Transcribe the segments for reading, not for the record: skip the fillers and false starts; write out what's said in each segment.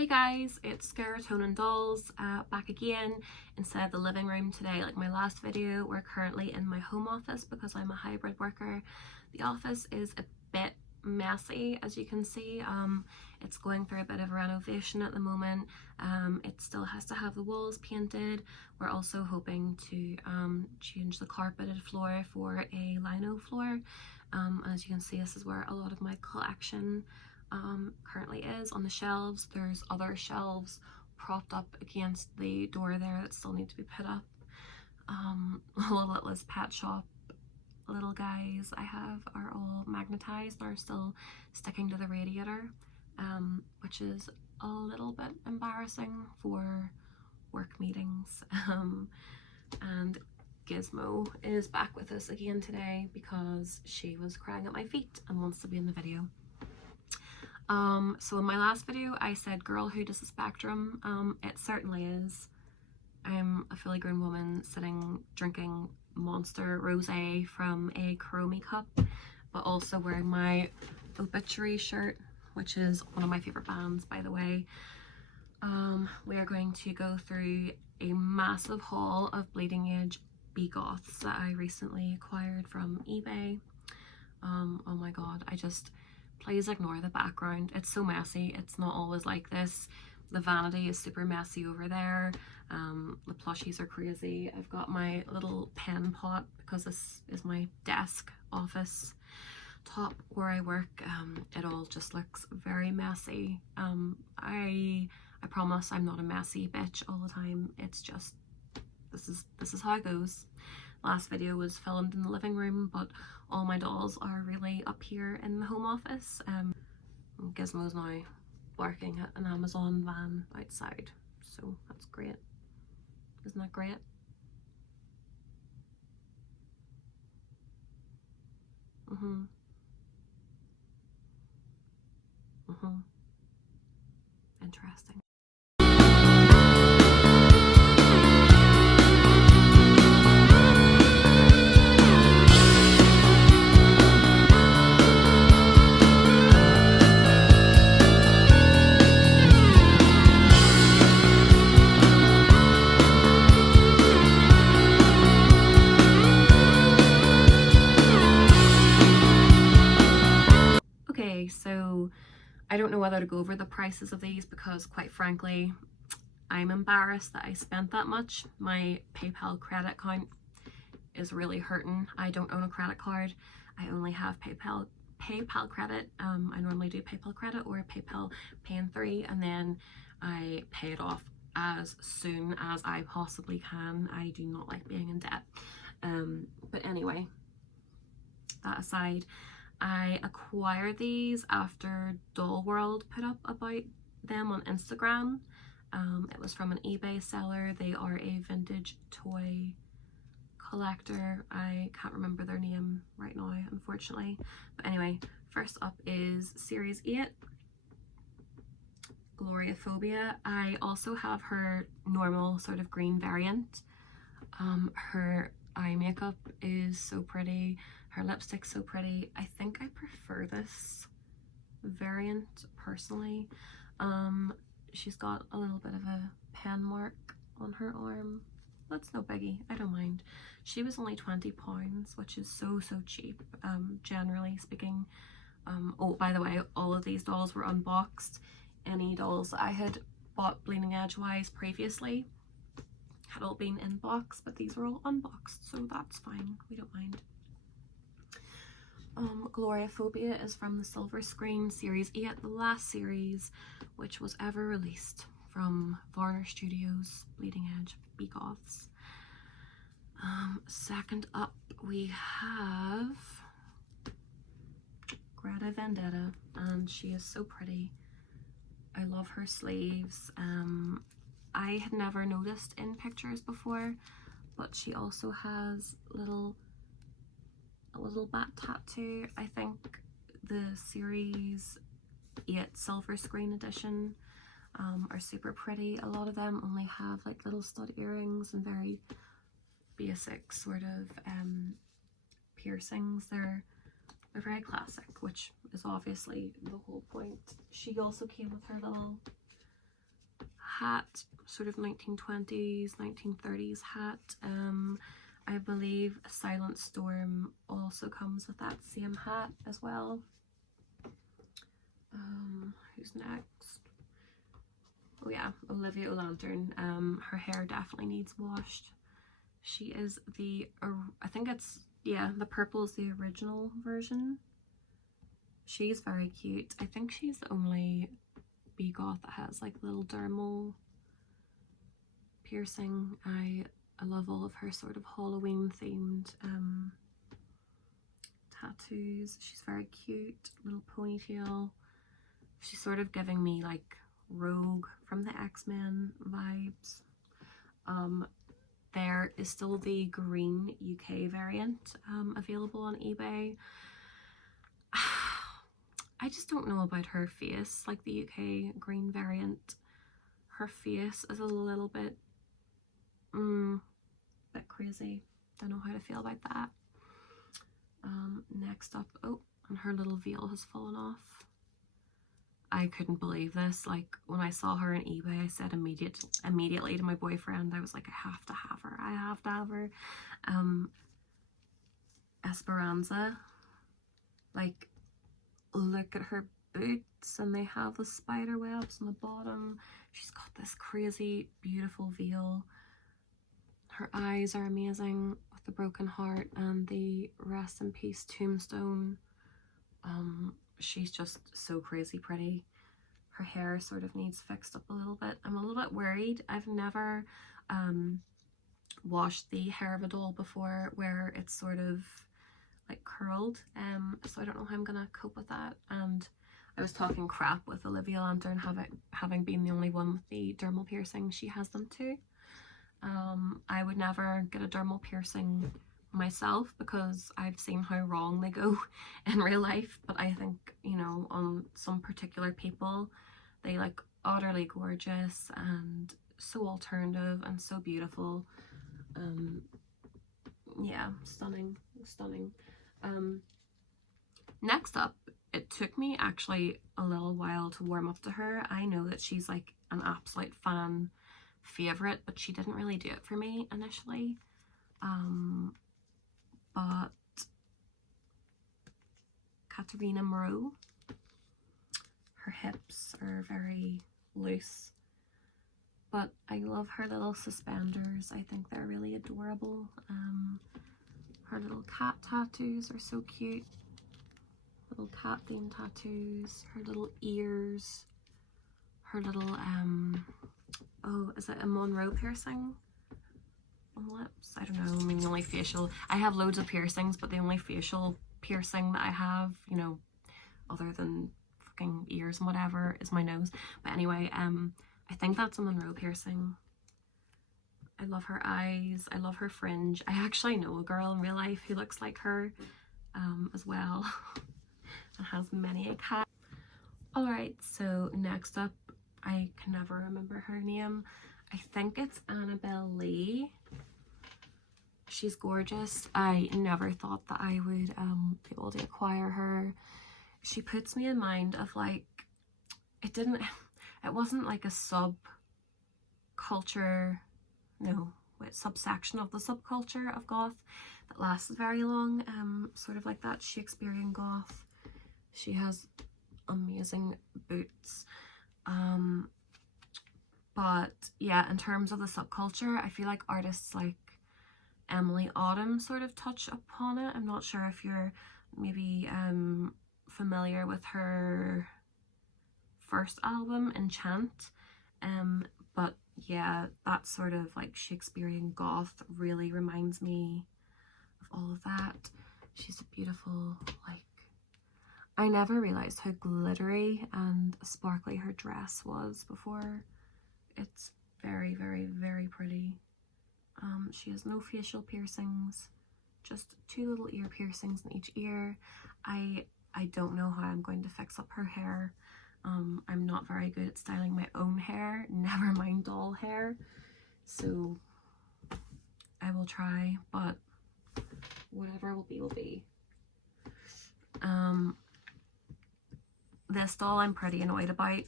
Hey guys, it's Serotonin Dolls back again instead of the living room today like my last video. We're currently in my home office because I'm a hybrid worker. The office is a bit messy, as you can see. It's going through a bit of renovation at the moment. It still has to have the walls painted. We're also hoping to change the carpeted floor for a lino floor. As you can see, this is where a lot of my collection currently is on the shelves. There's other shelves propped up against the door there that still need to be put up. Littlest pet shop little guys I have are all magnetized and are still sticking to the radiator, which is a little bit embarrassing for work meetings. And Gizmo is back with us again today because she was crying at my feet and wants to be in the video. So in my last video I said girlhood is a spectrum. It certainly is. I'm a fully grown woman sitting drinking Monster Rosé from a Chromie cup, but also wearing my Obituary shirt, which is one of my favorite bands, by the way. We are going to go through a massive haul of bleeding edge Goths that I recently acquired from eBay. Oh my god, please ignore the background. It's so messy. It's not always like this. The vanity is super messy over there. The plushies are crazy. I've got my little pen pot because this is my desk office top where I work. It all just looks very messy. I promise I'm not a messy bitch all the time. It's just this is how it goes. Last video was filmed in the living room, but all my dolls are really up here in the home office. Gizmo's now working at an Amazon van outside, so that's great. Isn't that great? Interesting. Okay, so I don't know whether to go over the prices of these because quite frankly I'm embarrassed that I spent that much. My PayPal credit account is really hurting. I don't own a credit card. I only have PayPal credit. I normally do PayPal credit or PayPal Pay in 3, and then I pay it off as soon as I possibly can. I do not like being in debt. But anyway, that aside, I acquired these after Doll World put up about them on Instagram. It was from an eBay seller. They are a vintage toy collector. I can't remember their name right now, unfortunately. But anyway, first up is Series 8, Gloriophobia. I also have her normal sort of green variant. Her eye makeup is so pretty. Her lipstick's so pretty. I think I prefer this variant personally. She's got a little bit of a pen mark on her arm. That's no biggie. I don't mind. She was only £20, which is so cheap, generally speaking. Oh, by the way, all of these dolls were unboxed. Any dolls I had bought bleeding edge wise previously had all been in box, but these were all unboxed, so that's fine. We don't mind. Gloriophobia is from the Silver Screen Series 8, the last series which was ever released from Varner Studios Bleeding Edge Goths. Second up we have Greta Vendetta, and she is so pretty. I love her sleeves. I had never noticed in pictures before, but she also has a little bat tattoo. I think the Series 8 Silver Screen edition are super pretty. A lot of them only have like little stud earrings and very basic sort of piercings. They're very classic, which is obviously the whole point. She also came with her little hat, sort of 1920s, 1930s hat. I believe Silent Storm also comes with that same hat as well. Who's next? Oh yeah, Olivia O'Lantern. Her hair definitely needs washed. She is the, I think it's, yeah, the purple is the original version. She's very cute. I think she's the only Goth that has like little dermal piercing. I love all of her sort of Halloween themed tattoos. She's very cute, little ponytail. She's sort of giving me like Rogue from the X-Men vibes. There is still the green UK variant available on eBay. I just don't know about her face, like the UK green variant. Her face is a little bit, bit crazy. Don't know how to feel about that. Next up, oh, and her little veil has fallen off. I couldn't believe this. Like, when I saw her on eBay, I said immediately to my boyfriend, I was like, I have to have her. I have to have her. Esperanza. Like, look at her boots, and they have the spider webs on the bottom. She's got this crazy, beautiful veil. Her eyes are amazing with the broken heart and the rest in peace tombstone. She's just so crazy pretty. Her hair sort of needs fixed up a little bit. I'm a little bit worried. I've never washed the hair of a doll before where it's sort of like curled, so I don't know how I'm gonna cope with that. And I was talking crap with Olivia Lantern having been the only one with the dermal piercing. She has them too. I would never get a dermal piercing myself because I've seen how wrong they go in real life, but I think, you know, on some particular people, they look utterly gorgeous and so alternative and so beautiful. Yeah, stunning. Next up, it took me actually a little while to warm up to her. I know that she's like an absolute fan favorite, but she didn't really do it for me initially. But Katerina Moreau, her hips are very loose, but I love her little suspenders. I think they're really adorable. Her little cat tattoos are so cute. Little cat themed tattoos. Her little ears. Her little, oh, is it a Monroe piercing on the lips? I don't know. I mean, the only facial, I have loads of piercings, but the only facial piercing that I have, you know, other than fucking ears and whatever, is my nose. But anyway, I think that's a Monroe piercing. I love her eyes. I love her fringe. I actually know a girl in real life who looks like her as well and has many a cat. Alright, so next up, I can never remember her name. I think it's Annabelle Lee. She's gorgeous. I never thought that I would be able to acquire her. She puts me in mind of like, it wasn't like a subculture, no, subsection of the subculture of goth that lasted very long, sort of like that Shakespearean goth. She has amazing boots. But yeah, in terms of the subculture, I feel like artists like Emily Autumn sort of touch upon it. I'm not sure if you're maybe familiar with her first album, Enchant, but yeah, that sort of like Shakespearean goth really reminds me of all of that. She's a beautiful, like, I never realized how glittery and sparkly her dress was before. It's very, very, very pretty. She has no facial piercings, just 2 little ear piercings in each ear. I don't know how I'm going to fix up her hair. I'm not very good at styling my own hair, never mind doll hair. So I will try, but whatever will be will be. this doll I'm pretty annoyed about.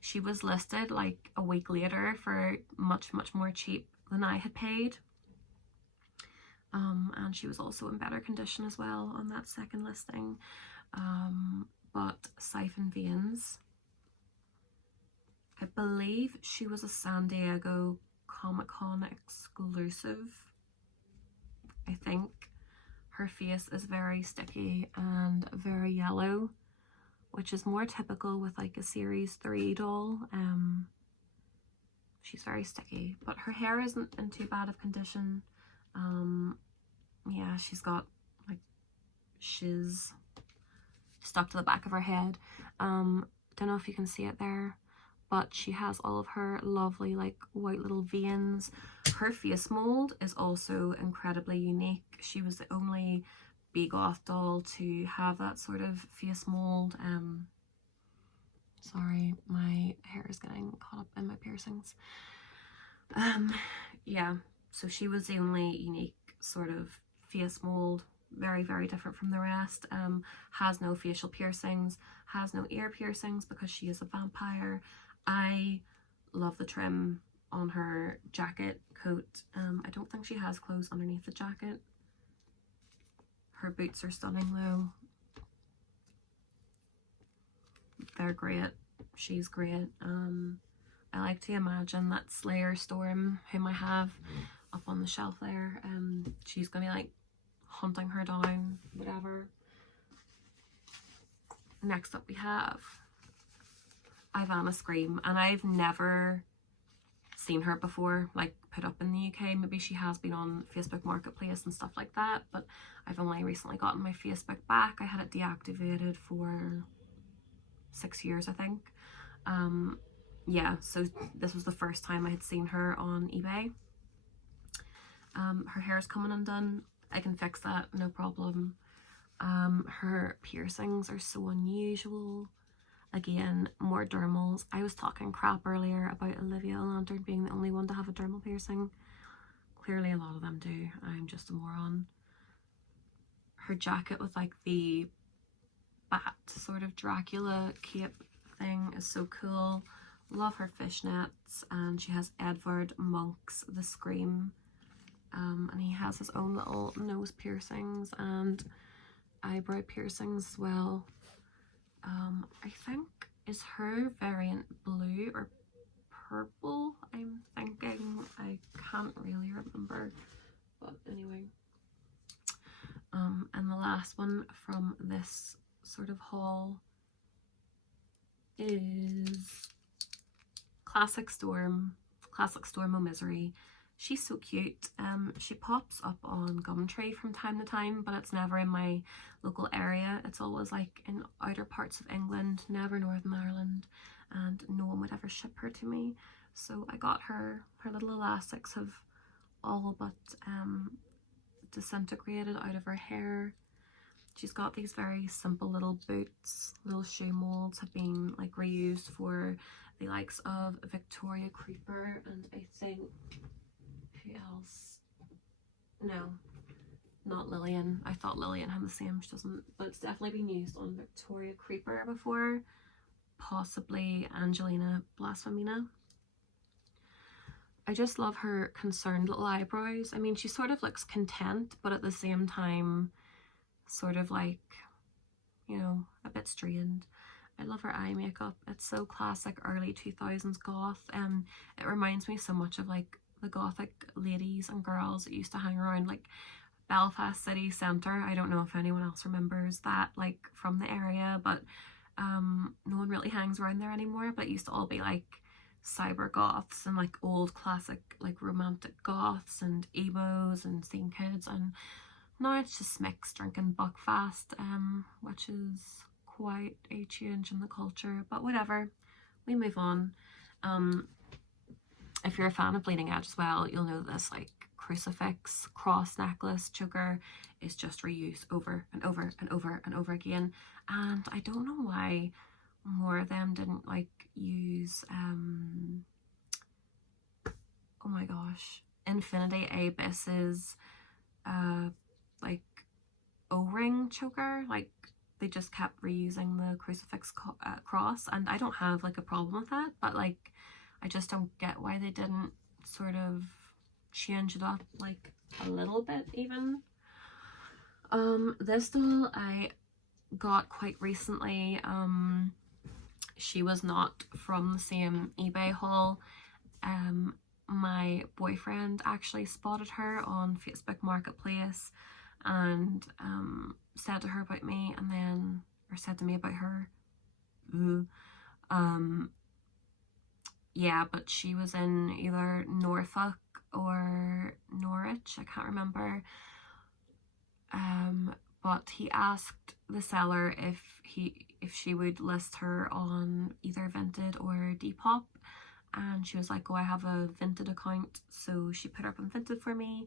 She was listed like a week later for much more cheap than I had paid. And she was also in better condition as well on that second listing. But Siphon Veins, I believe she was a San Diego Comic-Con exclusive. I think her face is very sticky and very yellow, which is more typical with like a series 3 doll. She's very sticky, but her hair isn't in too bad of condition. Yeah, she's got like shiz stuck to the back of her head. Don't know if you can see it there, but she has all of her lovely like white little veins. Her face mold is also incredibly unique. She was the only Goth doll to have that sort of face mold. Sorry, my hair is getting caught up in my piercings. Yeah, so she was the only unique sort of face mold, very different from the rest. Has no facial piercings, has no ear piercings because she is a vampire. I love the trim on her jacket, coat. I don't think she has clothes underneath the jacket. Her boots are stunning though. They're great. She's great. I like to imagine that Slayer Storm, whom I have up on the shelf there, she's gonna be like hunting her down, whatever. Next up we have Ivana Scream, and I've never seen her before, like put up in the UK. Maybe she has been on Facebook Marketplace and stuff like that, but I've only recently gotten my Facebook back. I had it deactivated for 6 years, I think. Yeah, so this was the first time I had seen her on eBay. Her hair's coming undone. I can fix that, no problem. Her piercings are so unusual. Again, more dermals. I was talking crap earlier about Olivia Lantern being the only one to have a dermal piercing. Clearly a lot of them do. I'm just a moron. Her jacket with like the bat sort of Dracula cape thing is so cool. Love her fishnets. And she has Edvard Munch's The Scream. And he has his own little nose piercings and eyebrow piercings as well. I think, is her variant blue or purple? I'm thinking. I can't really remember, but anyway. And the last one from this sort of haul is Classic Storm O Misery. She's so cute. She pops up on Gumtree from time to time, but it's never in my local area. It's always like in outer parts of England, never Northern Ireland, and no one would ever ship her to me. So I got her. Her little elastics have all but disintegrated out of her hair. She's got these very simple little boots. Little shoe molds have been like reused for the likes of Victoria Creeper and I think, who else? No, not Lillian. I thought Lillian had the same. She doesn't, but it's definitely been used on Victoria Creeper before. Possibly Angelina Blasphemina. I just love her concerned little eyebrows. I mean, she sort of looks content, but at the same time, sort of like, you know, a bit strained. I love her eye makeup. It's so classic early 2000s goth. It reminds me so much of like the gothic ladies and girls that used to hang around like Belfast city centre. I don't know if anyone else remembers that like from the area, but no one really hangs around there anymore. But it used to all be like cyber goths and like old classic like romantic goths and emos and scene kids, and now it's just mixed drinking buckfast, which is quite a change in the culture, but whatever, we move on. If you're a fan of Bleeding Edge as well, you'll know this like crucifix, cross necklace, choker is just reused over and over and over and over again, and I don't know why more of them didn't like use oh my gosh, Infinity Abyss's like O-ring choker. Like they just kept reusing the crucifix cross, and I don't have like a problem with that, but like I just don't get why they didn't sort of change it up like a little bit even. This doll I got quite recently. She was not from the same eBay haul. My boyfriend actually spotted her on Facebook Marketplace and said to her about me, and then, or said to me about her. Yeah, but she was in either Norfolk or Norwich, I can't remember. But he asked the seller if she would list her on either Vinted or Depop, and she was like, oh, I have a Vinted account, so she put her up on Vinted for me.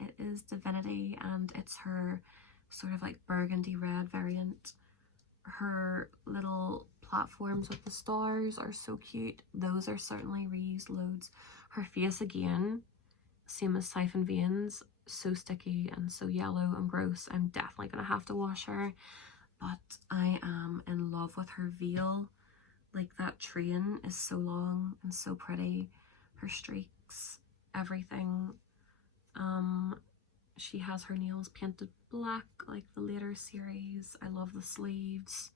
It is Divinity, and it's her sort of like burgundy red variant. Her little platforms with the stars are so cute. Those are certainly reused loads. Her face again, same as Siphon Veins, so sticky and so yellow and gross. I'm definitely gonna have to wash her, but I am in love with her veil. Like, that train is so long and so pretty. Her streaks, everything. She has her nails painted black like the later series. I love the sleeves.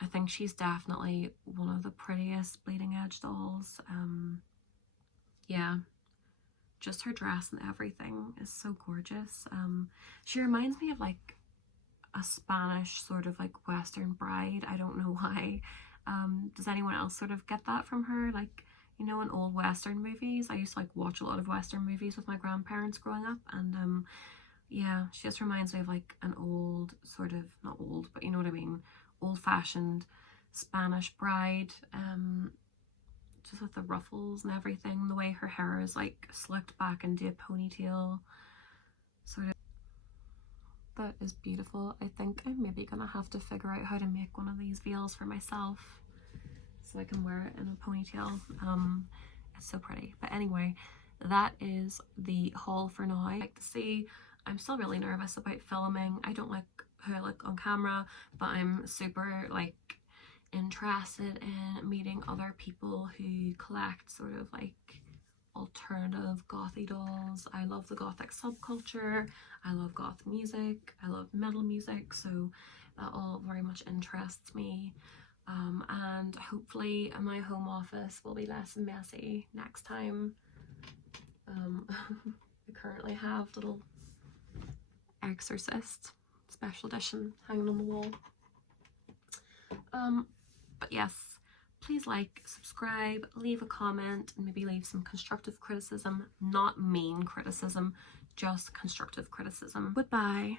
I think she's definitely one of the prettiest bleeding edge dolls. Yeah, just her dress and everything is so gorgeous. She reminds me of like a Spanish sort of like Western bride. I don't know why. Does anyone else sort of get that from her? Like, you know, in old Western movies, I used to like watch a lot of Western movies with my grandparents growing up, and yeah, she just reminds me of like an old sort of, not old, but you know what I mean, old-fashioned Spanish bride, just with the ruffles and everything, the way her hair is like slicked back into a ponytail, sort of. That is beautiful. I think I'm maybe gonna have to figure out how to make one of these veils for myself so I can wear it in a ponytail. It's so pretty. But anyway, that is the haul for now. I like to see, I'm still really nervous about filming. I don't like how I look on camera, but I'm super like interested in meeting other people who collect sort of like alternative gothy dolls. I love the gothic subculture. I love goth music. I love metal music, so that all very much interests me. And hopefully my home office will be less messy next time. I currently have little Exorcist special edition hanging on the wall. But yes, please like, subscribe, leave a comment, and maybe leave some constructive criticism, not mean criticism, just constructive criticism. Goodbye.